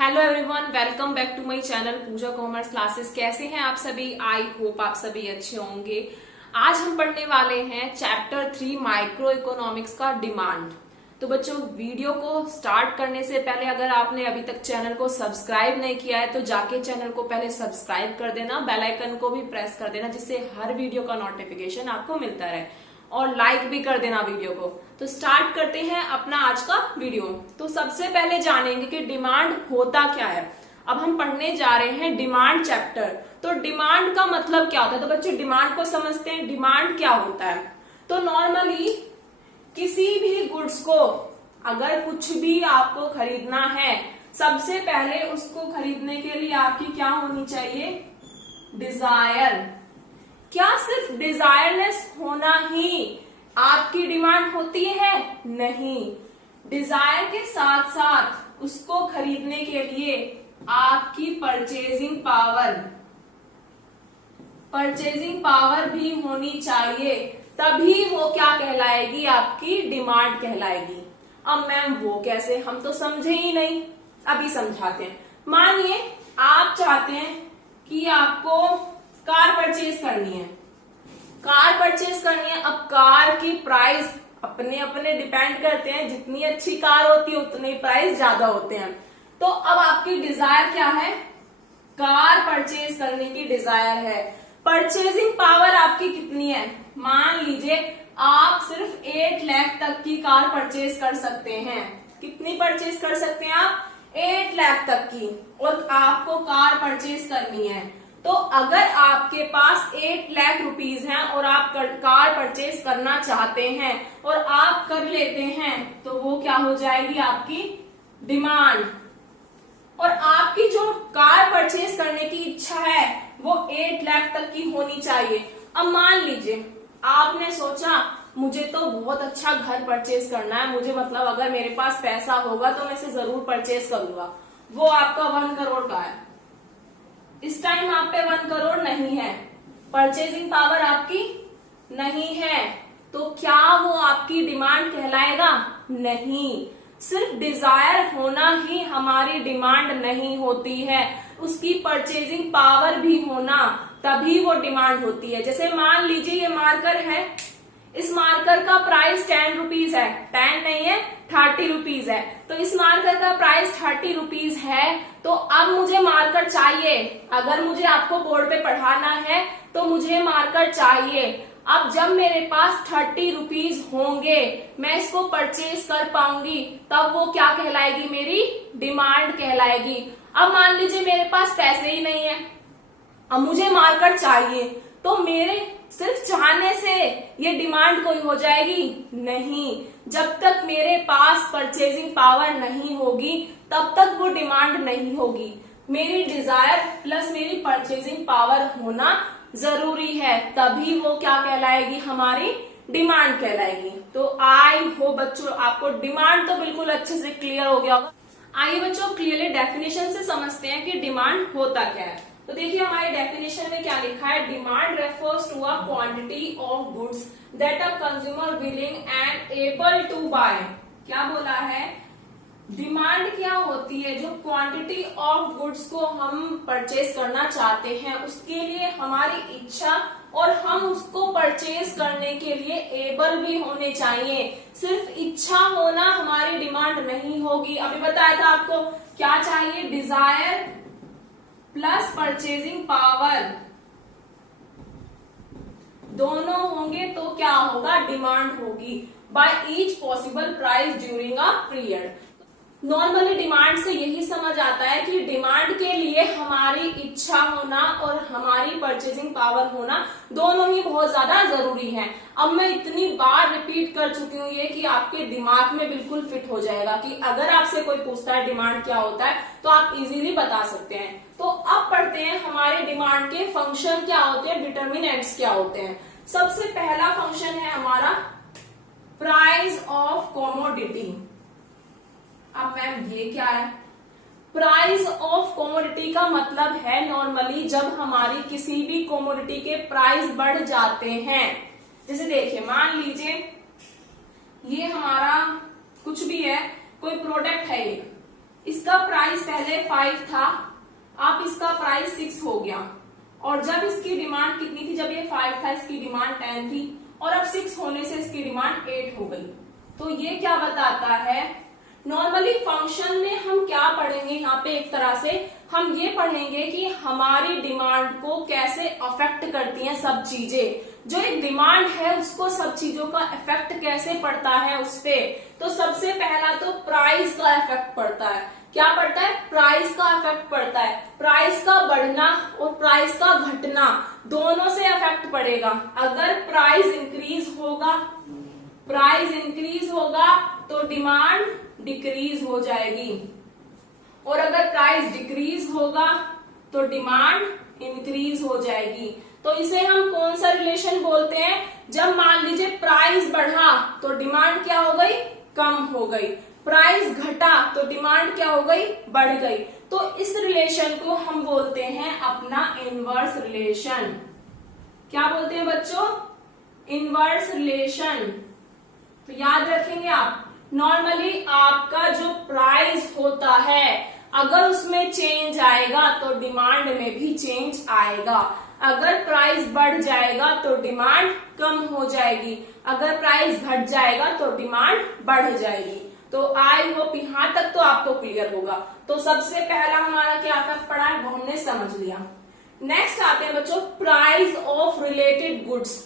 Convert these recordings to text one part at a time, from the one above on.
Hello everyone, welcome back to my channel Pooja commerce classes. कैसे हैं आप सभी? आई होप आप सभी अच्छे होंगे। आज हम पढ़ने वाले हैं चैप्टर 3 माइक्रो इकोनॉमिक्स का डिमांड। तो बच्चों, वीडियो को स्टार्ट करने से पहले अगर आपने अभी तक चैनल को सब्सक्राइब नहीं किया है तो जाके चैनल को पहले सब्सक्राइब कर देना, बेल आइकन को भी प्रेस कर देना जिससे हर वीडियो का नोटिफिकेशन आपको मिलता रहे, और लाइक भी कर देना वीडियो को। तो स्टार्ट करते हैं अपना आज का वीडियो। तो सबसे पहले जानेंगे कि डिमांड होता क्या है। अब हम पढ़ने जा रहे हैं डिमांड चैप्टर। तो डिमांड का मतलब क्या होता है? तो बच्चों, डिमांड को समझते हैं। डिमांड क्या होता है? तो नॉर्मली किसी भी गुड्स को अगर कुछ भी आपको खरीदना है, सबसे पहले उसको खरीदने के लिए आपकी क्या होनी चाहिए? डिजायर। क्या सिर्फ डिजायरनेस होना ही आपकी डिमांड होती है? नहीं, डिजायर के साथ साथ उसको खरीदने के लिए आपकी परचेजिंग पावर भी होनी चाहिए, तभी वो क्या कहलाएगी? आपकी डिमांड कहलाएगी। अब मैम वो कैसे? हम तो समझे ही नहीं, अभी समझाते हैं। मानिए आप चाहते हैं कि आपको कार परचेज करनी है। अब कार की प्राइस अपने अपने डिपेंड करते हैं, जितनी अच्छी कार होती है उतने प्राइस ज्यादा होते हैं। तो अब आपकी डिजायर क्या है? कार परचेज करने की डिजायर है। परचेजिंग पावर आपकी कितनी है? मान लीजिए आप सिर्फ 8 लाख तक की कार परचेज कर सकते हैं। कितनी परचेज कर सकते हैं आप? 8 लाख तक की, और आपको कार परचेज करनी है। तो अगर आपके पास 8 लाख रुपीज हैं और आप कार परचेज करना चाहते हैं और आप कर लेते हैं, तो वो क्या हो जाएगी? आपकी डिमांड। और आपकी जो कार परचेज करने की इच्छा है वो 8 लाख तक की होनी चाहिए। अब मान लीजिए आपने सोचा मुझे तो बहुत अच्छा घर परचेज करना है, मुझे मतलब अगर मेरे पास पैसा होगा तो मैं इसे जरूर परचेज करूंगा। वो आपका 1 करोड़ का है। इस टाइम आप पे 1 करोड़ नहीं है, परचेजिंग पावर आपकी नहीं है, तो क्या वो आपकी डिमांड कहलाएगा? नहीं। सिर्फ डिजायर होना ही हमारी डिमांड नहीं होती है, उसकी परचेजिंग पावर भी होना, तभी वो डिमांड होती है। जैसे मान लीजिए ये मार्कर है, इस मार्कर का प्राइस 10 रुपीज है। 10 नहीं है, 30 रुपीज है। तो इस मार्कर का प्राइस 30 रुपीज है। तो अब मुझे मार्कर चाहिए। अगर मुझे आपको बोर्ड पे पढ़ाना है तो मुझे मार्कर चाहिए। अब जब मेरे पास 30 रुपीज होंगे, मैं इसको परचेज कर पाऊंगी, तब वो क्या कहलाएगी? मेरी डिमांड कहलाएगी। अब मान लीजिए मेरे पास पैसे ही नहीं है, अब मुझे मार्कर चाहिए, तो मेरे सिर्फ चाहने से ये डिमांड कोई हो जाएगी? नहीं। जब तक मेरे पास परचेजिंग पावर नहीं होगी तब तक वो डिमांड नहीं होगी। मेरी डिजायर प्लस मेरी परचेजिंग पावर होना जरूरी है, तभी वो क्या कहलाएगी? हमारी डिमांड कहलाएगी। तो आई होप बच्चों आपको डिमांड तो बिल्कुल अच्छे से क्लियर हो गया होगा। आइए बच्चों, क्लियरली डेफिनेशन से समझते हैं कि डिमांड होता क्या है। तो देखिए हमारे डेफिनेशन में क्या लिखा है? Demand refers to a quantity of goods that a consumer willing and able to buy. क्या बोला है? डिमांड क्या होती है? जो क्वांटिटी ऑफ गुड्स को हम परचेज करना चाहते हैं उसके लिए हमारी इच्छा, और हम उसको परचेज करने के लिए एबल भी होने चाहिए। सिर्फ इच्छा होना हमारी डिमांड नहीं होगी। अभी बताया था आपको क्या चाहिए? डिजायर प्लस परचेजिंग पावर दोनों होंगे तो क्या होगा? डिमांड होगी। By each possible price during a period. Normally demand से यही समझ आता है कि डिमांड के लिए हमारी इच्छा होना और हमारी परचेजिंग पावर होना दोनों ही बहुत ज्यादा जरूरी है। अब मैं इतनी बार रिपीट कर चुकी हूँ ये कि आपके दिमाग में बिल्कुल फिट हो जाएगा कि अगर आपसे कोई पूछता है डिमांड क्या होता है तो आप इजीली बता सकते हैं। तो अब पढ़ते हैं हमारे डिमांड के फंक्शन क्या होते हैं, डिटर्मिनेंट्स क्या होते हैं। सबसे पहला फंक्शन है हमारा प्राइस ऑफ कॉमोडिटी। अब मैम ये क्या है? प्राइस ऑफ कॉमोडिटी का मतलब है नॉर्मली जब हमारी किसी भी कॉमोडिटी के प्राइस बढ़ जाते हैं। जैसे देखिए मान लीजिए ये हमारा कुछ भी है, कोई प्रोडक्ट है ये, इसका प्राइस पहले 5 था, अब इसका प्राइस 6 हो गया, और जब इसकी डिमांड कितनी थी, जब ये 5 था इसकी डिमांड 10 थी, और अब 6 होने से इसकी डिमांड 8 हो गई। तो ये क्या बताता है, नॉर्मली फंक्शन में हम क्या पढ़ेंगे यहाँ पे, एक तरह से हम ये पढ़ेंगे कि हमारी डिमांड को कैसे अफेक्ट करती हैं सब चीजें, जो एक डिमांड है उसको सब चीजों का इफेक्ट कैसे पड़ता है उस पे। तो सबसे पहला तो प्राइस का इफेक्ट पड़ता है। क्या पड़ता है, प्राइस का इफेक्ट पड़ता है। प्राइस का बढ़ना और प्राइस का घटना दोनों से इफेक्ट पड़ेगा। अगर प्राइस इंक्रीज होगा तो डिमांड डिक्रीज हो जाएगी, और अगर प्राइस डिक्रीज होगा तो डिमांड इंक्रीज हो जाएगी। तो इसे हम कौन सा रिलेशन बोलते हैं, जब मान लीजिए प्राइस बढ़ा तो डिमांड क्या हो गई, कम हो गई, प्राइस घटा तो डिमांड क्या हो गई, बढ़ गई। तो इस रिलेशन को हम बोलते हैं अपना इनवर्स रिलेशन। क्या बोलते हैं बच्चों, इनवर्स रिलेशन। तो याद रखेंगे आप, नॉर्मली आपका जो प्राइस होता है अगर उसमें चेंज आएगा तो डिमांड में भी चेंज आएगा। अगर प्राइस बढ़ जाएगा तो डिमांड कम हो जाएगी, अगर प्राइस घट जाएगा तो डिमांड बढ़ जाएगी। तो आई होप यहां तक तो आपको क्लियर होगा। तो सबसे पहला हमारा क्या इफेक्ट पड़ा है वो हमने समझ लिया। नेक्स्ट आते हैं बच्चों प्राइस ऑफ रिलेटेड गुड्स।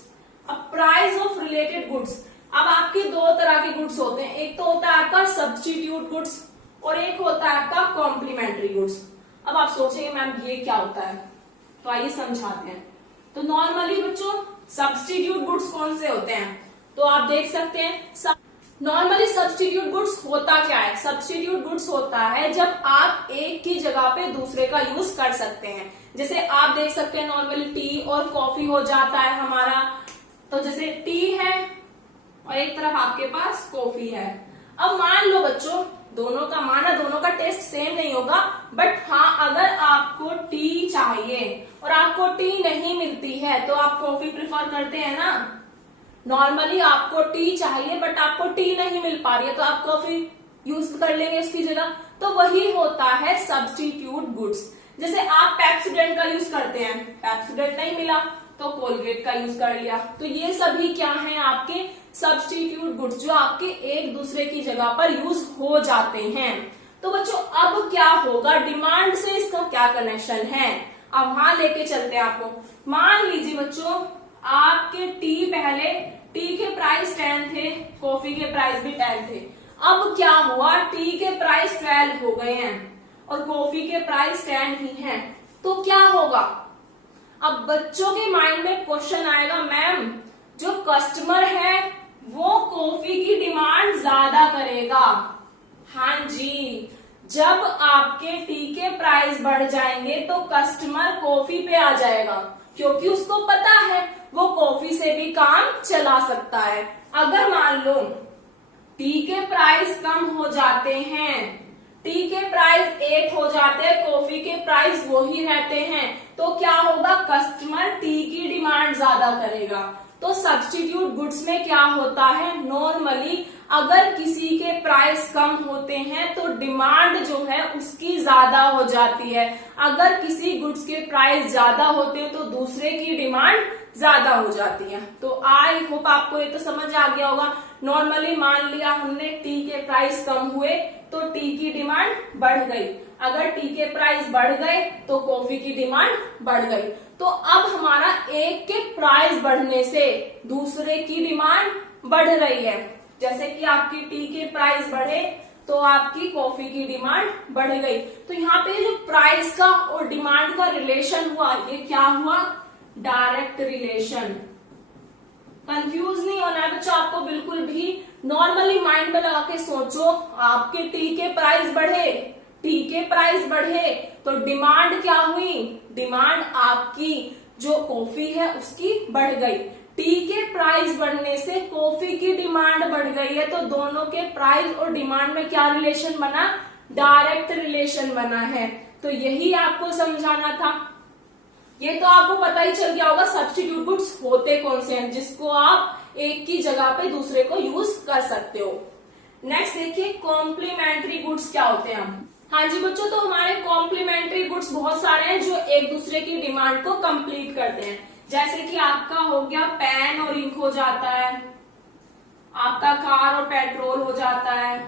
अब प्राइस ऑफ रिलेटेड गुड्स, अब आपके दो तरह के गुड्स होते हैं, एक तो होता है आपका सब्स्टिट्यूट गुड्स और एक होता है आपका कॉम्प्लीमेंट्री गुड्स। अब आप सोचेंगे मैम ये क्या होता है, तो आइए समझाते हैं। तो नॉर्मली बच्चों सब्स्टिट्यूट गुड्स कौन से होते हैं, तो आप देख सकते हैं नॉर्मली सब्स्टिट्यूट गुड्स होता क्या है, सब्स्टिट्यूट गुड्स होता है जब आप एक की जगह पे दूसरे का यूज कर सकते हैं। जैसे आप देख सकते हैं नॉर्मली टी और कॉफी हो जाता है हमारा, तो जैसे टी है और एक तरफ आपके पास कॉफी है। अब मान लो बच्चों दोनों का टेस्ट सेम नहीं होगा, बट हाँ अगर आपको टी चाहिए और आपको टी नहीं मिलती है तो आप कॉफी प्रिफर करते हैं ना। नॉर्मली आपको टी चाहिए बट आपको टी नहीं मिल पा रही है तो आप कॉफी यूज कर लेंगे उसकी जगह। तो वही होता है सब्स्टिट्यूट गुड्स। जैसे आप पेप्सोडेंट का यूज करते हैं, पेप्सोडेंट नहीं मिला तो कोलगेट का यूज कर लिया। तो ये सभी क्या हैं, आपके सब्स्टिट्यूट गुड्स जो आपके एक दूसरे की जगह पर यूज हो जाते हैं। तो बच्चों अब क्या होगा, डिमांड से इसका क्या कनेक्शन है, अब वहां लेके चलते हैं आपको। मान लीजिए बच्चों आपके टी के प्राइस 10 थे, कॉफी के प्राइस भी 10 थे। अब क्या हुआ, टी के प्राइस 12 हो गए हैं और कॉफी के प्राइस 10 ही हैं। तो क्या होगा, अब बच्चों के माइंड में क्वेश्चन आएगा, मैम जो कस्टमर है वो कॉफी की डिमांड ज्यादा करेगा। हाँ जी, जब आपके टी के प्राइस बढ़ जाएंगे तो कस्टमर कॉफी पे आ जाएगा, क्योंकि उसको पता है वो कॉफी से भी काम चला सकता है। अगर मान लो टी के प्राइस कम हो जाते हैं, टी के प्राइस 8 हो जाते हैं, कॉफी के प्राइस वही रहते हैं, तो क्या होगा, कस्टमर टी की डिमांड ज्यादा करेगा। तो सब्स्टिट्यूट गुड्स में क्या होता है, नॉर्मली अगर किसी के प्राइस कम होते हैं तो डिमांड जो है उसकी ज्यादा हो जाती है, अगर किसी गुड्स के प्राइस ज्यादा होते हैं तो दूसरे की डिमांड ज्यादा हो जाती है। तो आई होप आपको ये तो समझ आ गया होगा। नॉर्मली मान लिया हमने टी के प्राइस कम हुए तो टी की डिमांड बढ़ गई, अगर टी के प्राइस बढ़ गए तो कॉफी की डिमांड बढ़ गई। तो अब हमारा एक के प्राइस बढ़ने से दूसरे की डिमांड बढ़ रही है। जैसे कि आपकी टी के प्राइस बढ़े तो आपकी कॉफी की डिमांड बढ़ गई। तो यहाँ पे जो प्राइस का और डिमांड का रिलेशन हुआ, ये क्या हुआ, डायरेक्ट रिलेशन। कंफ्यूज नहीं होना है बच्चों आपको बिल्कुल भी, नॉर्मली माइंड में लगा के सोचो, आपके टी के प्राइस बढ़े तो डिमांड क्या हुई, डिमांड आपकी जो कॉफी है उसकी बढ़ गई। टी के प्राइस बढ़ने से कॉफी की डिमांड बढ़ गई है, तो दोनों के प्राइस और डिमांड में क्या रिलेशन बना, डायरेक्ट रिलेशन बना है। तो यही आपको समझाना था। ये तो आपको पता ही चल गया होगा सब्स्टिट्यूट गुड्स होते कौन से हैं, जिसको आप एक की जगह पे दूसरे को यूज कर सकते हो। नेक्स्ट देखिए कॉम्प्लीमेंट्री गुड्स क्या होते हैं। हाँ जी बच्चों, तो हमारे कॉम्प्लीमेंट्री गुड्स बहुत सारे हैं जो एक दूसरे की डिमांड को कंप्लीट करते हैं। जैसे कि आपका हो गया पेन और इंक हो जाता है, आपका कार और पेट्रोल हो जाता है।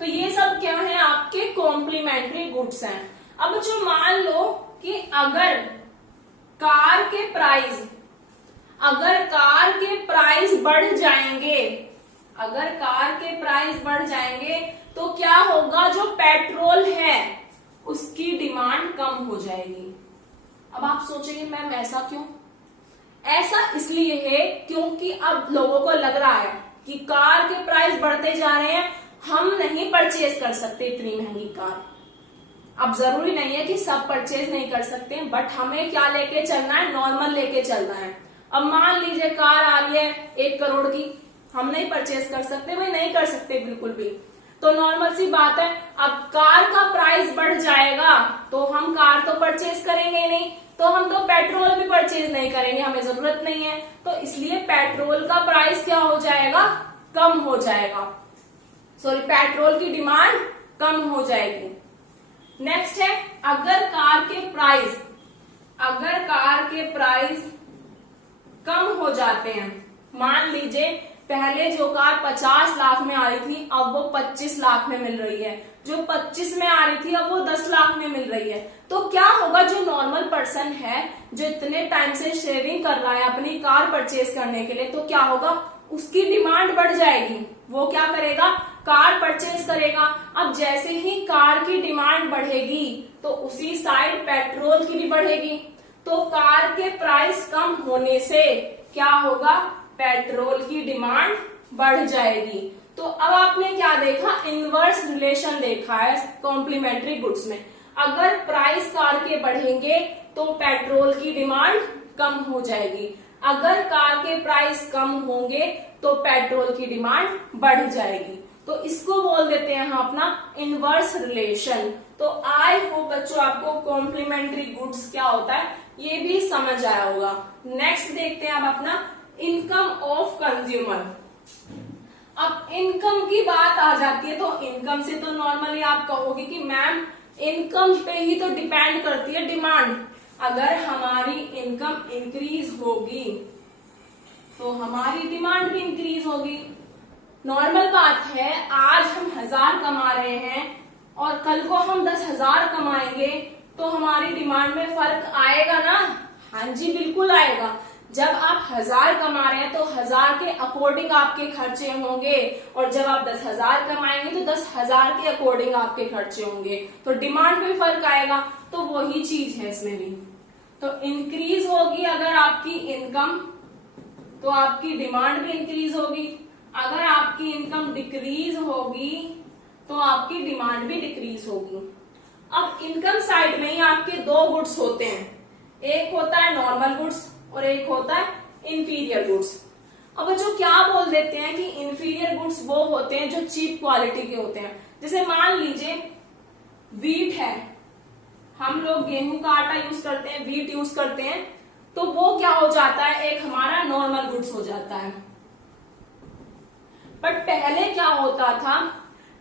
तो ये सब क्या है, आपके कॉम्प्लीमेंट्री गुड्स हैं। अब बच्चों मान लो कि अगर कार के प्राइस बढ़ जाएंगे, अगर कार के प्राइस बढ़ जाएंगे तो क्या होगा, जो पेट्रोल है उसकी डिमांड कम हो जाएगी। अब आप सोचेंगे मैम ऐसा क्यों? ऐसा इसलिए है क्योंकि अब लोगों को लग रहा है कि कार के प्राइस बढ़ते जा रहे हैं, हम नहीं परचेज कर सकते इतनी महंगी कार। अब जरूरी नहीं है कि सब परचेज नहीं कर सकते, बट हमें क्या लेके चलना है, नॉर्मल लेके चलना है। अब मान लीजिए कार आ रही है 1 करोड़ की, हम नहीं परचेज कर सकते, भाई नहीं कर सकते बिल्कुल भी। तो नॉर्मल सी बात है, अब कार का प्राइस बढ़ जाएगा तो हम कार तो परचेज करेंगे नहीं, तो हम तो पेट्रोल भी परचेज नहीं करेंगे, हमें जरूरत नहीं है। तो इसलिए पेट्रोल का प्राइस क्या हो जाएगा, कम हो जाएगा। सॉरी, पेट्रोल की डिमांड कम हो जाएगी। नेक्स्ट है, अगर कार के प्राइस कम हो जाते हैं, मान लीजिए पहले जो कार 50 लाख में आ रही थी अब वो 25 लाख में मिल रही है, जो 25 में आ रही थी अब वो 10 लाख में मिल रही है, तो क्या होगा, जो नॉर्मल पर्सन है जो इतने टाइम से शेयरिंग कर रहा है अपनी कार परचेज करने के लिए, तो क्या होगा, उसकी डिमांड बढ़ जाएगी। वो क्या करेगा, कार परचेज करेगा। अब जैसे ही कार की डिमांड बढ़ेगी तो उसी साइड पेट्रोल की भी बढ़ेगी, तो कार के प्राइस कम होने से क्या होगा, पेट्रोल की डिमांड बढ़ जाएगी। तो अब आपने क्या देखा, इनवर्स रिलेशन देखा है कॉम्प्लीमेंट्री गुड्स में। अगर प्राइस कार के बढ़ेंगे तो पेट्रोल की डिमांड कम हो जाएगी, अगर कार के प्राइस कम होंगे तो पेट्रोल की डिमांड बढ़ जाएगी। तो इसको बोल देते हैं हम अपना इनवर्स रिलेशन। तो आई होप बच्चों आपको कॉम्प्लीमेंट्री गुड्स क्या होता है ये भी समझ आया होगा। नेक्स्ट देखते हैं अब अपना इनकम ऑफ कंज्यूमर। अब इनकम की बात आ जाती है तो इनकम से तो नॉर्मली आप कहोगे कि मैम इनकम पे ही तो डिपेंड करती है डिमांड। अगर हमारी इनकम इंक्रीज होगी तो हमारी डिमांड भी इंक्रीज होगी। नॉर्मल बात है, आज हम 1000 कमा रहे हैं और कल को हम 10,000 कमाएंगे तो हमारी डिमांड में फर्क आएगा ना? हाँ जी बिल्कुल आएगा। जब आप 1000 कमा रहे हैं तो 1000 के अकॉर्डिंग आपके खर्चे होंगे, और जब आप 10,000 कमाएंगे तो 10,000 के अकॉर्डिंग आपके खर्चे होंगे, तो डिमांड में फर्क आएगा। तो वही चीज है इसमें भी। तो इंक्रीज होगी अगर आपकी इनकम तो आपकी डिमांड भी इंक्रीज होगी, अगर आपकी इनकम डिक्रीज होगी तो आपकी डिमांड भी डिक्रीज होगी। अब इनकम साइड में ही आपके 2 गुड्स होते हैं, एक होता है नॉर्मल गुड्स और एक होता है इंफीरियर गुड्स। अब जो क्या बोल देते हैं कि इंफीरियर गुड्स वो होते हैं जो चीप क्वालिटी के होते हैं। जैसे मान लीजिए व्हीट है, हम लोग गेहूं का आटा यूज करते हैं, व्हीट यूज करते हैं, तो वो क्या हो जाता है, एक हमारा नॉर्मल गुड्स हो जाता है। बट पहले क्या होता था,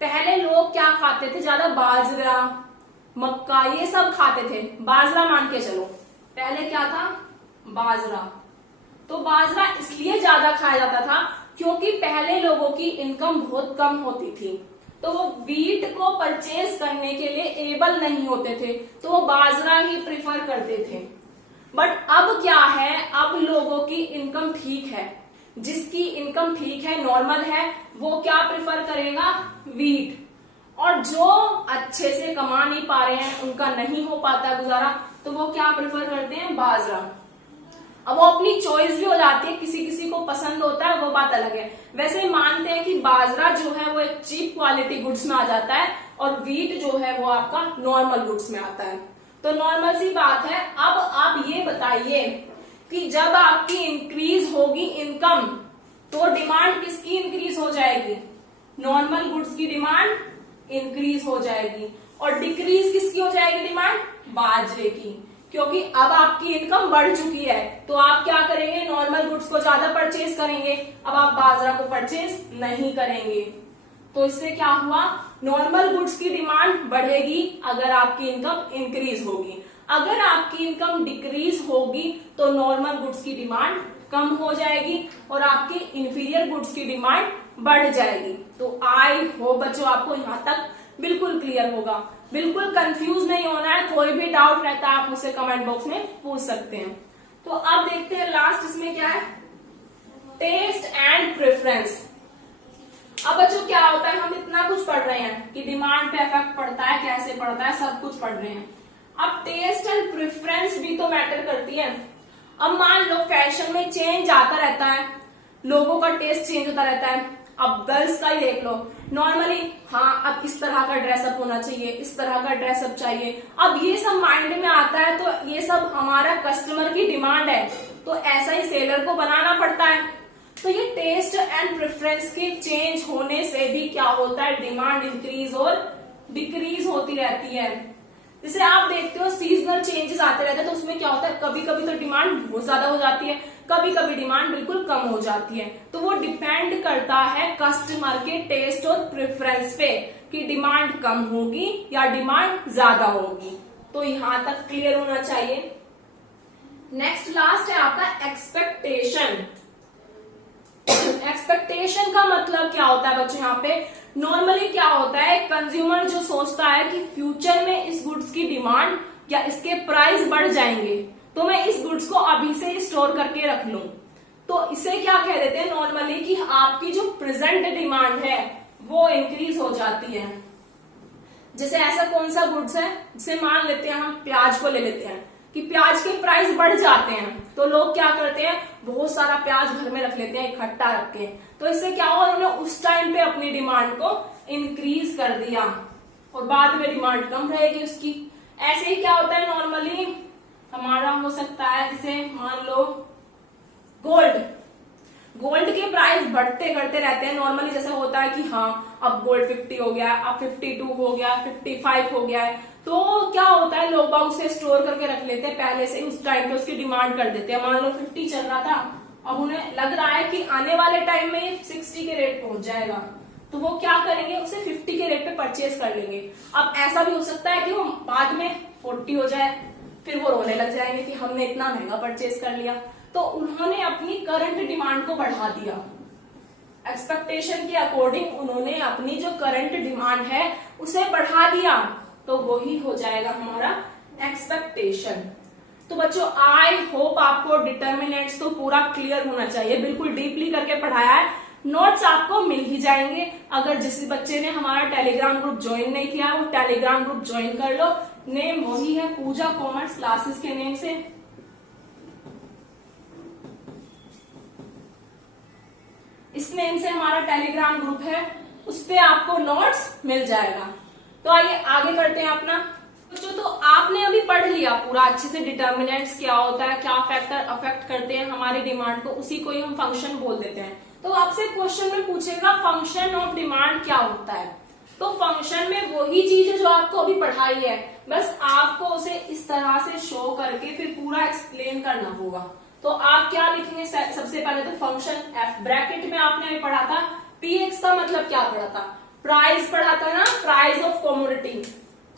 पहले लोग क्या खाते थे, ज्यादा बाजरा मक्का ये सब खाते थे। बाजरा मान के चलो, पहले क्या था, बाजरा। तो बाजरा इसलिए ज्यादा खाया जाता था क्योंकि पहले लोगों की इनकम बहुत कम होती थी, तो वो व्हीट को परचेज करने के लिए एबल नहीं होते थे, तो वो बाजरा ही प्रिफर करते थे। बट अब क्या है, अब लोगों की इनकम ठीक है, जिसकी इनकम ठीक है, नॉर्मल है, वो क्या प्रिफर करेगा, व्हीट। और जो अच्छे से कमा नहीं पा रहे हैं, उनका नहीं हो पाता गुजारा, तो वो क्या प्रिफर करते हैं, बाजरा। अब वो अपनी चॉइस भी हो जाती है, किसी किसी को पसंद होता है, वो बात अलग है। वैसे मानते हैं कि बाजरा जो है वो एक चीप क्वालिटी गुड्स में आ जाता है और व्हीट जो है वो आपका नॉर्मल गुड्स में आता है। तो नॉर्मल सी बात है। अब आप ये बताइए कि जब आपकी इंक्रीज होगी इनकम तो डिमांड किसकी इंक्रीज हो जाएगी, नॉर्मल गुड्स की डिमांड इंक्रीज हो जाएगी, और डिक्रीज किसकी हो जाएगी डिमांड, बाजरे की। क्योंकि अब आपकी इनकम बढ़ चुकी है तो आप क्या करेंगे, नॉर्मल गुड्स को ज्यादा परचेज करेंगे, अब आप बाजरा को परचेज नहीं करेंगे। तो इससे क्या हुआ, नॉर्मल गुड्स की डिमांड बढ़ेगी अगर आपकी इनकम इंक्रीज होगी, अगर आपकी इनकम डिक्रीज होगी तो नॉर्मल गुड्स की डिमांड कम हो जाएगी और आपकी इंफीरियर गुड्स की डिमांड बढ़ जाएगी। तो आई होप बच्चों आपको यहां तक बिल्कुल क्लियर होगा, बिल्कुल कंफ्यूज नहीं होना है, कोई भी डाउट रहता है आप मुझसे कमेंट बॉक्स में पूछ सकते हैं। तो अब देखते हैं लास्ट इसमें क्या है, टेस्ट एंड प्रेफरेंस। अब बच्चों क्या होता है, हम इतना कुछ पढ़ रहे हैं कि डिमांड पे इफेक्ट पड़ता है, कैसे पड़ता है, सब कुछ पढ़ रहे हैं। अब टेस्ट एंड प्रेफरेंस भी तो मैटर करती है। अब मान लो फैशन में चेंज आता रहता है, लोगों का टेस्ट चेंज होता रहता है। अब गर्ल्स का ही देख लो, नॉर्मली हाँ अब इस तरह का ड्रेसअप होना चाहिए, इस तरह का ड्रेसअप चाहिए, अब ये सब माइंड में आता है तो ये सब हमारा कस्टमर की डिमांड है, तो ऐसा ही सेलर को बनाना पड़ता है। तो ये टेस्ट एंड प्रेफरेंस के चेंज होने से भी क्या होता है, डिमांड इंक्रीज और डिक्रीज होती रहती है। जैसे आप देखते हो सीजनल चेंजेस आते रहते हैं, तो उसमें क्या होता है, कभी कभी तो डिमांड बहुत ज्यादा हो जाती है, कभी कभी डिमांड बिल्कुल कम हो जाती है। तो वो डिपेंड करता है कस्टमर के टेस्ट और प्रेफरेंस पे कि डिमांड कम होगी या डिमांड ज्यादा होगी। तो यहां तक क्लियर होना चाहिए। नेक्स्ट लास्ट है आपका एक्सपेक्टेशन। एक्सपेक्टेशन का मतलब क्या होता है बच्चों, यहाँ पे नॉर्मली क्या होता है, कंज्यूमर जो सोचता है कि फ्यूचर में इस गुड्स की डिमांड या इसके प्राइस बढ़ जाएंगे, तो मैं इस गुड्स को अभी से स्टोर करके रख लूं। तो इसे क्या कह देते हैं नॉर्मली कि आपकी जो प्रेजेंट डिमांड है वो इंक्रीज हो जाती है। जैसे ऐसा कौन सा गुड्स है, जैसे मान लेते हैं हम प्याज को ले लेते हैं कि प्याज के प्राइस बढ़ जाते हैं, तो लोग क्या करते हैं, बहुत सारा प्याज घर में रख लेते हैं, इकट्ठा रख के। तो इससे क्या हुआ, उन्होंने उस टाइम पे अपनी डिमांड को इंक्रीज कर दिया और बाद में डिमांड कम रहेगी उसकी। ऐसे ही क्या होता है नॉर्मली हमारा हो सकता है, जैसे मान लो गोल्ड के प्राइस बढ़ते करते रहते हैं नॉर्मली। जैसे होता है कि हाँ अब गोल्ड 50 हो गया, अब 52 हो गया, 55 हो गया है, तो क्या होता है लोग बाग उसे स्टोर करके रख लेते हैं पहले से, उस टाइम पे उसकी डिमांड कर देते हैं। मान लो 50 चल रहा था, अब उन्हें लग रहा है कि आने वाले टाइम में 60 के रेट पहुंच जाएगा, तो वो क्या करेंगे, उसे 50 के रेट पे परचेज कर लेंगे। अब ऐसा भी हो सकता है कि वो बाद में 40 हो जाए, फिर वो रोने लग जाएंगे कि हमने इतना महंगा परचेज कर लिया। तो उन्होंने अपनी करंट डिमांड को बढ़ा दिया, एक्सपेक्टेशन के अकॉर्डिंग उन्होंने अपनी जो करंट डिमांड है उसे बढ़ा दिया, तो वही हो जाएगा हमारा एक्सपेक्टेशन। तो बच्चों आई होप आपको डिटर्मिनेंट्स तो पूरा क्लियर होना चाहिए, बिल्कुल डीपली करके पढ़ाया है। नोट्स आपको मिल ही जाएंगे। अगर जिस बच्चे ने हमारा टेलीग्राम ग्रुप ज्वाइन नहीं किया वो टेलीग्राम ग्रुप ज्वाइन कर लो, नेम वही है पूजा कॉमर्स क्लासेस के नेम से। इस नेम से हमारा टेलीग्राम ग्रुप है, उस पे आपको नोट्स मिल जाएगा। तो आइए आगे करते हैं अपना। तो आपने अभी पढ़ लिया पूरा अच्छे से, डिटर्मिनेंट्स क्या होता है, क्या फैक्टर अफेक्ट करते हैं हमारी डिमांड को, उसी को ही हम फंक्शन बोल देते हैं। तो आपसे क्वेश्चन में पूछेगा फंक्शन ऑफ डिमांड क्या होता है, तो फंक्शन में वही चीज है जो आपको अभी पढ़ाई है, बस आपको उसे इस तरह से शो करके फिर पूरा एक्सप्लेन करना होगा। तो आप क्या लिखेंगे, सबसे पहले तो फंक्शन एफ ब्रैकेट में आपने अभी पढ़ा था, पी एक्स का मतलब क्या पढ़ा था, प्राइस पढ़ा था ना, प्राइस ऑफ कमोडिटी।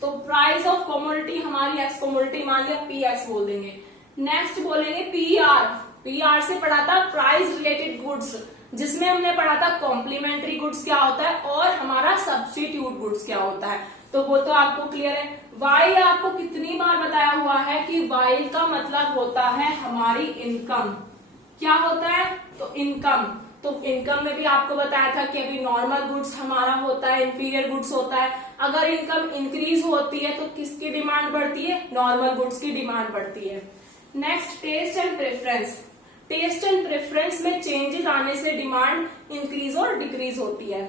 तो प्राइस ऑफ कमोडिटी हमारी एक्स कमोडिटी मान लिया, पी एक्स बोल देंगे। नेक्स्ट बोलेंगे पी आर, पी आर से पढ़ा था प्राइस रिलेटेड गुड्स, जिसमें हमने पढ़ा था कॉम्प्लीमेंट्री गुड्स क्या होता है और हमारा सब्स्टिट्यूट गुड्स क्या होता है, तो वो तो आपको क्लियर है। वाई आपको कितनी बार बताया हुआ है कि वाई का मतलब होता है हमारी इनकम, क्या होता है, तो इनकम। तो इनकम में भी आपको बताया था कि अभी नॉर्मल गुड्स हमारा होता है, इंफीरियर गुड्स होता है। अगर इनकम इंक्रीज होती है तो किसकी डिमांड बढ़ती है, नॉर्मल गुड्स की डिमांड बढ़ती है। Next taste and preference, taste and preference में चेंजेस आने से डिमांड इंक्रीज और डिक्रीज होती है।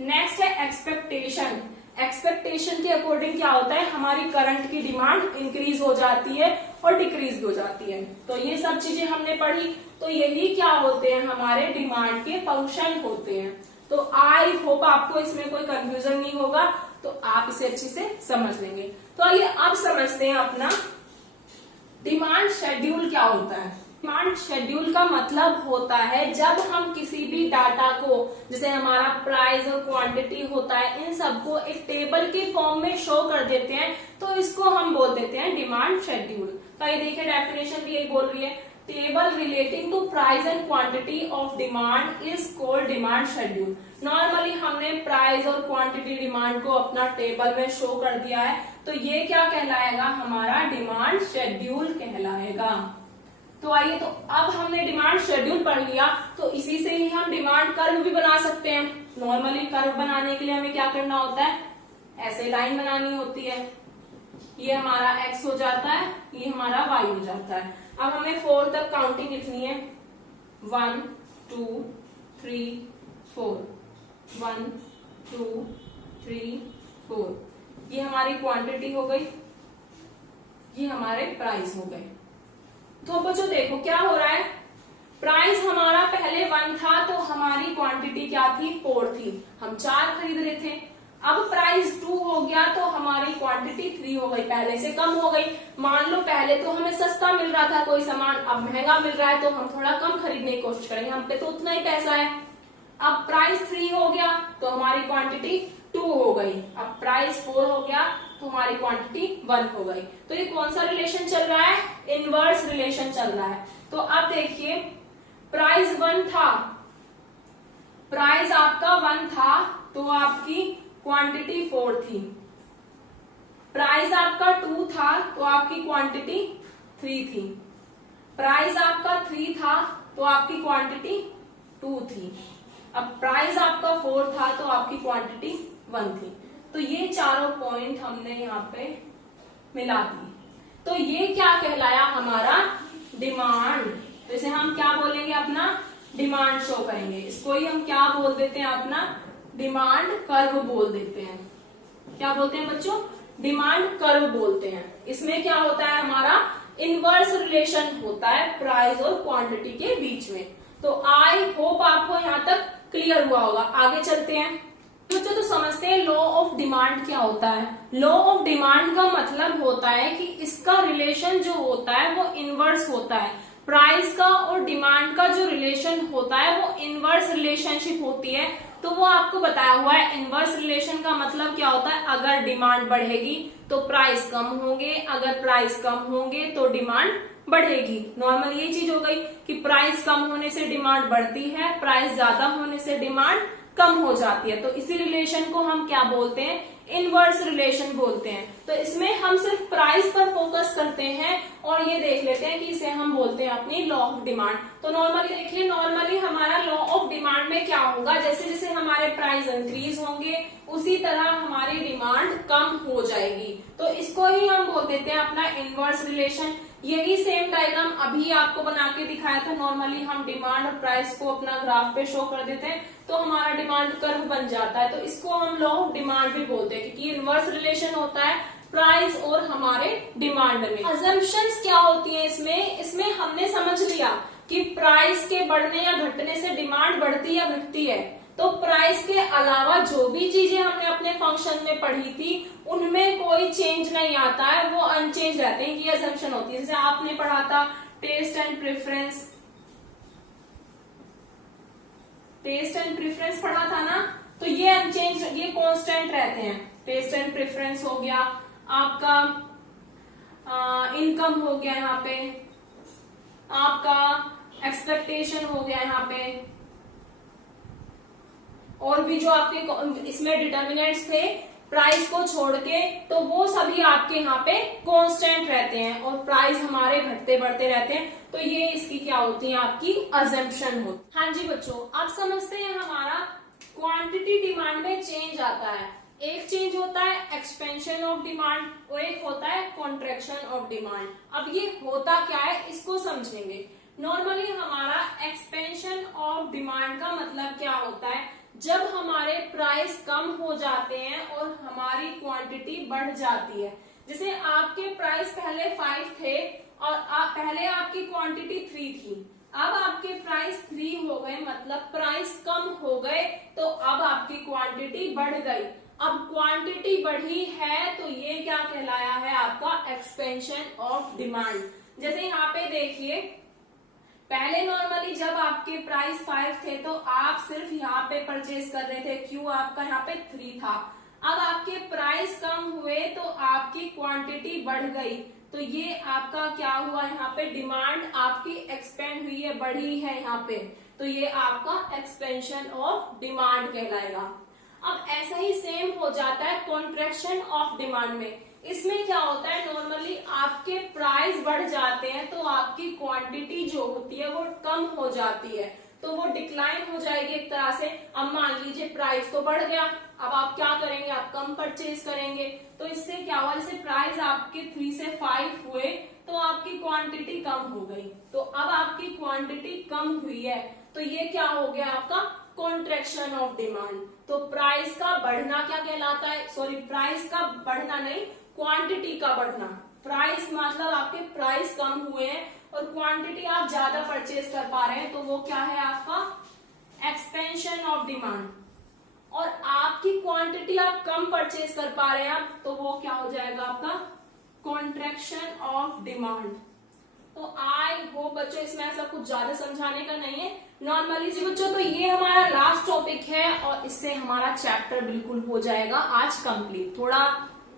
नेक्स्ट है एक्सपेक्टेशन, एक्सपेक्टेशन के अकॉर्डिंग क्या होता है, हमारी करंट की डिमांड इंक्रीज हो जाती है और डिक्रीज भी हो जाती है। तो ये सब चीजें हमने पढ़ी, तो यही क्या होते हैं, हमारे डिमांड के फंक्शन होते हैं। तो आई होप आपको इसमें कोई कंफ्यूजन नहीं होगा, तो आप इसे अच्छे से समझ लेंगे। तो आइए अब समझते हैं अपना डिमांड शेड्यूल क्या होता है? डिमांड शेड्यूल का मतलब होता है जब हम किसी भी डाटा को, जैसे हमारा प्राइस और क्वांटिटी होता है, इन सबको एक टेबल के फॉर्म में शो कर देते हैं, तो इसको हम बोल देते हैं डिमांड शेड्यूल। तो ये देखिए डेफिनेशन भी यही बोल रही है, table relating to price and quantity of demand is called demand schedule. Normally हमने प्राइस और क्वांटिटी डिमांड को अपना टेबल में शो कर दिया है, तो ये क्या कहलाएगा? हमारा डिमांड शेड्यूल कहलाएगा। तो आइए, तो अब हमने डिमांड शेड्यूल पढ़ लिया, तो इसी से ही हम डिमांड कर्व भी बना सकते हैं। नॉर्मली कर्व बनाने के लिए हमें क्या करना होता है? ऐसे लाइन बनानी होती है, ये हमारा x हो जाता है, ये हमारा y हो जाता है। अब हमें 4 तक काउंटिंग लिखनी है, 1 2 3 4, 1 2 3 4। ये हमारी क्वांटिटी हो गई, ये हमारे प्राइस हो गए। तो बच्चों देखो क्या हो रहा है, प्राइस हमारा पहले 1 था, तो हमारी क्वांटिटी क्या थी? 4 थी, हम 4 खरीद रहे थे। अब प्राइस 2 हो गया, तो हमारी क्वांटिटी 3 हो गई, पहले से कम हो गई। मान लो पहले तो हमें सस्ता मिल रहा था कोई सामान, अब महंगा मिल रहा है, तो हम थोड़ा कम खरीदने की कोशिश करेंगे, हम पे तो उतना ही पैसा है। अब प्राइस 3 हो गया, तो हमारी क्वांटिटी 2 हो गई। अब प्राइस 4 हो गया, तो हमारी क्वांटिटी 1 हो गई। तो ये कौन सा रिलेशन चल रहा है? इनवर्स रिलेशन चल रहा है। तो अब देखिए, प्राइस 1 था, प्राइस आपका 1 था, तो आपकी क्वांटिटी 4 थी। प्राइस आपका 2 था, तो आपकी क्वांटिटी 3 थी। प्राइस आपका 3 था, तो आपकी क्वांटिटी 2 थी। अब प्राइस आपका 4 था, तो आपकी क्वांटिटी 1 थी। तो ये चारों पॉइंट हमने यहाँ पे मिला दी। तो ये क्या कहलाया? हमारा डिमांड। तो इसे हम क्या बोलेंगे? अपना डिमांड शो करेंगे। इसको ही हम क्या बोल देते हैं? अपना डिमांड कर्व बोल देते हैं। क्या बोलते हैं बच्चों? डिमांड कर्व बोलते हैं। इसमें क्या होता है? हमारा इनवर्स रिलेशन होता है प्राइस और क्वांटिटी के बीच में। तो आई होप आपको यहाँ तक क्लियर हुआ होगा। आगे चलते हैं बच्चों, तो समझते हैं लॉ ऑफ डिमांड क्या होता है। लॉ ऑफ डिमांड का मतलब होता है कि इसका रिलेशन जो होता है वो इनवर्स होता है। प्राइस का और डिमांड का जो रिलेशन होता है वो इनवर्स रिलेशनशिप होती है। तो वो आपको बताया हुआ है। इनवर्स रिलेशन का मतलब क्या होता है? अगर डिमांड बढ़ेगी तो प्राइस कम होंगे, अगर प्राइस कम होंगे तो डिमांड बढ़ेगी। नॉर्मल ये चीज हो गई कि प्राइस कम होने से डिमांड बढ़ती है, प्राइस ज्यादा होने से डिमांड कम हो जाती है। तो इसी रिलेशन को हम क्या बोलते हैं? इनवर्स रिलेशन बोलते हैं। तो इसमें हम सिर्फ प्राइस पर फोकस करते हैं और ये देख लेते हैं कि इसे हम बोलते हैं अपनी लॉ ऑफ डिमांड। तो नॉर्मली देखिए, नॉर्मली हमारा लॉ ऑफ डिमांड में क्या होगा? जैसे जैसे हमारे प्राइस इंक्रीज होंगे उसी तरह हमारी डिमांड कम हो जाएगी। तो इसको ही हम बोल देते हैं अपना इनवर्स रिलेशन। यही सेम डायग्राम अभी आपको बना के दिखाया था। नॉर्मली हम डिमांड और प्राइस को अपना ग्राफ पे शो कर देते हैं, तो हमारा डिमांड कर्व बन जाता है। तो इसको हम लॉ ऑफ डिमांड भी बोलते हैं, क्योंकि इनवर्स रिलेशन होता है प्राइस और हमारे डिमांड में। अजम्पशंस क्या होती हैं इसमें? इसमें हमने समझ लिया कि प्राइस के बढ़ने या घटने से डिमांड बढ़ती या घटती है। तो प्राइस के अलावा जो भी चीजें हमने अपने फंक्शन में पढ़ी थी उनमें कोई चेंज नहीं आता है, वो अनचेंज रहते हैं। ये अजम्पशन होती है। जैसे आपने पढ़ा था taste and preference, taste and preference पढ़ा था ना, तो ये अनचेंज, ये कांस्टेंट रहते हैं। टेस्ट एंड प्रेफरेंस हो गया आपका, इनकम हो गया यहाँ पे, आपका एक्सपेक्टेशन हो गया यहाँ पे, और भी जो आपके इसमें डिटर्मिनेंट्स थे प्राइस को छोड़ के, तो वो सभी आपके यहाँ पे कांस्टेंट रहते हैं और प्राइस हमारे घटते बढ़ते रहते हैं। तो ये इसकी क्या होती है? आपकी अजम्पशन होती है। हाँ जी बच्चों, अब समझते हैं हमारा क्वांटिटी डिमांड में चेंज आता है। एक चेंज होता है एक्सपेंशन ऑफ डिमांड और एक होता है कॉन्ट्रैक्शन ऑफ डिमांड। अब ये होता क्या है इसको समझेंगे। नॉर्मली हमारा एक्सपेंशन ऑफ डिमांड का मतलब क्या होता है? जब हमारे प्राइस कम हो जाते हैं और हमारी क्वांटिटी बढ़ जाती है। जैसे आपके प्राइस पहले 5 थे और पहले आपकी क्वांटिटी 3 थी, अब आपके प्राइस 3 हो गए, मतलब प्राइस कम हो गए, तो अब आपकी क्वांटिटी बढ़ गई। अब क्वांटिटी बढ़ी है तो ये क्या कहलाया है? आपका एक्सपेंशन ऑफ डिमांड। जैसे यहाँ पे देखिए, पहले नॉर्मली जब आपके प्राइस 5 थे तो आप सिर्फ यहाँ पे परचेज कर रहे थे, क्यों आपका यहाँ पे 3 था। अब आपके प्राइस कम हुए तो आपकी क्वांटिटी बढ़ गई, तो ये आपका क्या हुआ, यहाँ पे डिमांड आपकी एक्सपेंड हुई है, बढ़ी है यहाँ पे, तो ये आपका एक्सपेंशन ऑफ डिमांड कहलाएगा। अब ऐसा ही सेम हो जाता है कॉन्ट्रैक्शन ऑफ डिमांड में। इसमें क्या होता है, नॉर्मली आपके प्राइस बढ़ जाते हैं तो आपकी क्वांटिटी जो होती है वो कम हो जाती है, तो वो डिक्लाइन हो जाएगी एक तरह से। अब मान लीजिए प्राइस तो बढ़ गया, अब आप क्या करेंगे, आप कम परचेज करेंगे, तो इससे क्या हुआ, जैसे प्राइस आपके 3 से 5 हुए तो आपकी क्वांटिटी कम हो गई, तो अब आपकी क्वांटिटी कम हुई है, तो ये क्या हो गया आपका कॉन्ट्रैक्शन ऑफ डिमांड। तो प्राइस का बढ़ना क्या कहलाता है, सॉरी प्राइस का बढ़ना नहीं, क्वांटिटी का बढ़ना। प्राइस मतलब आपके प्राइस कम हुए हैं और क्वांटिटी आप ज्यादा परचेज कर पा रहे हैं, तो वो क्या है आपका एक्सपेंशन ऑफ डिमांड। और आपकी क्वांटिटी आप कम परचेज कर पा रहे हैं, तो वो क्या हो जाएगा आपका कॉन्ट्रैक्शन ऑफ डिमांड। तो आई होप बच्चों इसमें ऐसा कुछ ज्यादा समझाने का नहीं है, नॉर्मली जी बच्चों। तो ये हमारा लास्ट टॉपिक है और इससे हमारा चैप्टर बिल्कुल हो जाएगा आज कंप्लीट। थोड़ा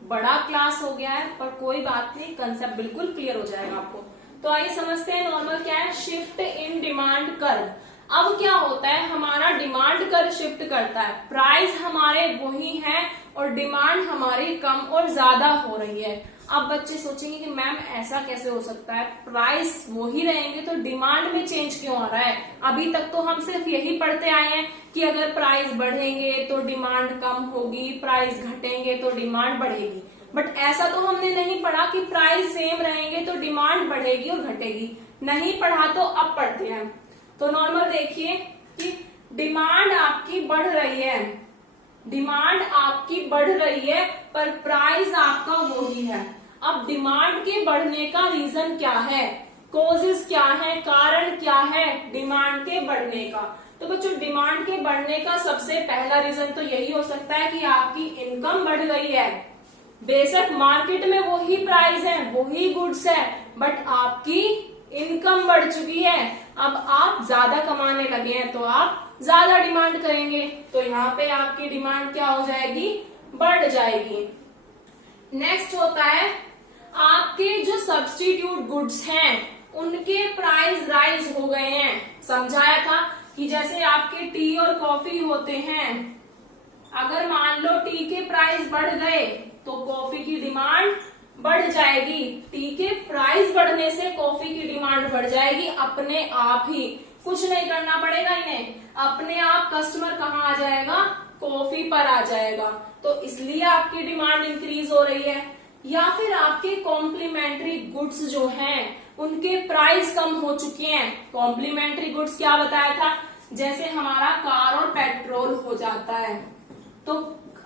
बड़ा क्लास हो गया है पर कोई बात नहीं, कंसेप्ट बिल्कुल क्लियर हो जाएगा आपको। तो आइए समझते हैं नॉर्मल क्या है, शिफ्ट इन डिमांड कर्व। अब क्या होता है, हमारा डिमांड कर्व शिफ्ट करता है, प्राइस हमारे वही हैं और डिमांड हमारी कम और ज्यादा हो रही है। अब बच्चे सोचेंगे कि मैम ऐसा कैसे हो सकता है, प्राइस वही रहेंगे तो डिमांड में चेंज क्यों आ रहा है। अभी तक तो हम सिर्फ यही पढ़ते आए हैं कि अगर प्राइस बढ़ेंगे तो डिमांड कम होगी, प्राइस घटेंगे तो डिमांड बढ़ेगी, बट ऐसा तो हमने नहीं पढ़ा कि प्राइस सेम रहेंगे तो डिमांड बढ़ेगी और घटेगी। नहीं पढ़ा तो अब पढ़ते हैं। तो नॉर्मल देखिए कि डिमांड आपकी बढ़ रही है, डिमांड आपकी बढ़ रही है पर प्राइस आपका वही है। अब डिमांड के बढ़ने का रीजन क्या है, कॉजेस क्या है, कारण क्या है डिमांड के बढ़ने का। तो बच्चों डिमांड के बढ़ने का सबसे पहला रीजन तो यही हो सकता है कि आपकी इनकम बढ़ गई है। बेशक मार्केट में वही प्राइस है, वही गुड्स है, बट आपकी इनकम बढ़ चुकी है। अब आप ज्यादा कमाने लगे हैं तो आप ज्यादा डिमांड करेंगे, तो यहाँ पे आपकी डिमांड क्या हो जाएगी, बढ़ जाएगी। नेक्स्ट होता है आपके जो सब्स्टिट्यूट गुड्स हैं उनके प्राइस राइज हो गए हैं। समझाया था कि जैसे आपके टी और कॉफी होते हैं, अगर मान लो टी के प्राइस बढ़ गए तो कॉफी की डिमांड बढ़ जाएगी। टी के प्राइस बढ़ने से कॉफी की डिमांड बढ़ जाएगी अपने आप ही, कुछ नहीं करना पड़ेगा इन्हें, अपने आप कस्टमर कहाँ आ जाएगा, कॉफी पर आ जाएगा। तो इसलिए आपकी डिमांड इंक्रीज हो रही है। या फिर आपके कॉम्प्लीमेंट्री गुड्स जो हैं उनके प्राइस कम हो चुके हैं। कॉम्प्लीमेंट्री गुड्स क्या बताया था, जैसे हमारा कार और पेट्रोल हो जाता है, तो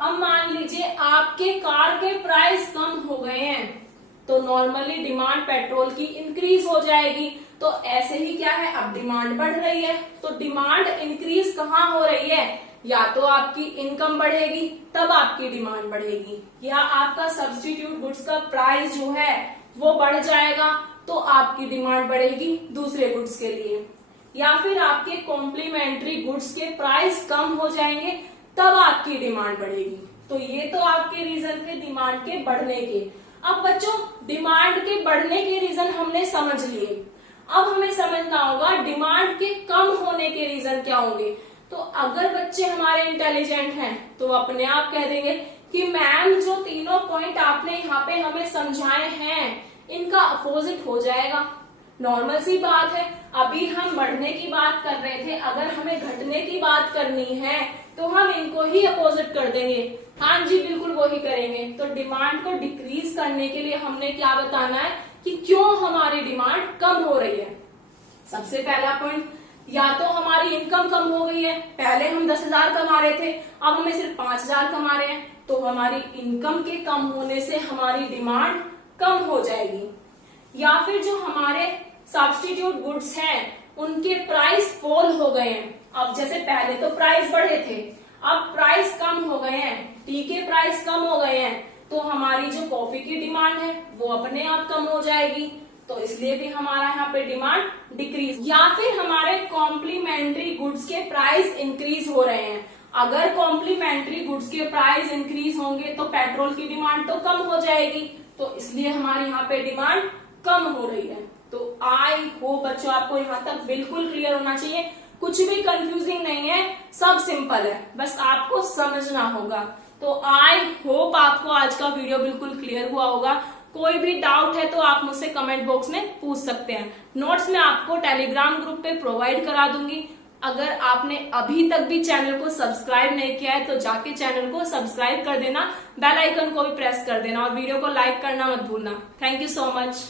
अब मान लीजिए आपके कार के प्राइस कम हो गए हैं तो नॉर्मली डिमांड पेट्रोल की इंक्रीज हो जाएगी। तो ऐसे ही क्या है, अब डिमांड बढ़ रही है, तो डिमांड इंक्रीज कहाँ हो रही है, या तो आपकी इनकम बढ़ेगी तब आपकी डिमांड बढ़ेगी, या आपका सब्स्टिट्यूट गुड्स का प्राइस जो है वो बढ़ जाएगा तो आपकी डिमांड बढ़ेगी दूसरे गुड्स के लिए, या फिर आपके कॉम्प्लीमेंट्री गुड्स के प्राइस कम हो जाएंगे तब आपकी डिमांड बढ़ेगी। तो ये तो आपके रीजन थे डिमांड के बढ़ने के। अब बच्चों डिमांड के बढ़ने के रीजन हमने समझ लिए, अब हमें समझना होगा डिमांड के कम होने के रीजन क्या होंगे। तो अगर बच्चे हमारे इंटेलिजेंट हैं तो अपने आप कह देंगे कि मैम जो तीनों पॉइंट आपने यहाँ पे हमें समझाए हैं इनका अपोजिट हो जाएगा। नॉर्मल सी बात है, अभी हम बढ़ने की बात कर रहे थे, अगर हमें घटने की बात करनी है तो हम इनको ही अपोजिट कर देंगे। हाँ जी बिल्कुल वही करेंगे। तो डिमांड को डिक्रीज करने के लिए हमने क्या बताना है कि क्यों हमारी डिमांड कम हो रही है। सबसे पहला पॉइंट, या तो हमारी इनकम कम हो गई है, पहले हम 10,000 कमा रहे थे अब हमें सिर्फ 5,000 कमा रहे हैं, तो हमारी इनकम के कम होने से हमारी डिमांड कम हो जाएगी। या फिर जो हमारे सब्स्टिट्यूट गुड्स हैं उनके प्राइस फॉल हो गए हैं। अब जैसे पहले तो प्राइस बढ़े थे, अब प्राइस कम हो गए हैं, टी के प्राइस कम हो गए हैं, तो हमारी जो कॉफी की डिमांड है वो अपने आप कम हो जाएगी। तो तो इसलिए भी हमारा यहाँ पे डिमांड डिक्रीज, या फिर हमारे कॉम्प्लीमेंट्री गुड्स के प्राइस इंक्रीज हो रहे हैं। अगर कॉम्प्लीमेंट्री गुड्स के प्राइस इंक्रीज होंगे तो पेट्रोल की डिमांड तो कम हो जाएगी, तो इसलिए हमारे यहाँ पे डिमांड कम हो रही है। तो आई होप बच्चों आपको यहाँ तक बिल्कुल क्लियर होना चाहिए, कुछ भी कंफ्यूजिंग नहीं है, सब सिंपल है, बस आपको समझना होगा। तो आई होप आपको आज का वीडियो बिल्कुल क्लियर हुआ होगा। कोई भी डाउट है तो आप मुझसे कमेंट बॉक्स में पूछ सकते हैं। नोट्स मैं आपको टेलीग्राम ग्रुप पे प्रोवाइड करा दूंगी। अगर आपने अभी तक भी चैनल को सब्सक्राइब नहीं किया है तो जाके चैनल को सब्सक्राइब कर देना, बेल आइकन को भी प्रेस कर देना और वीडियो को लाइक करना मत भूलना। Thank you so much.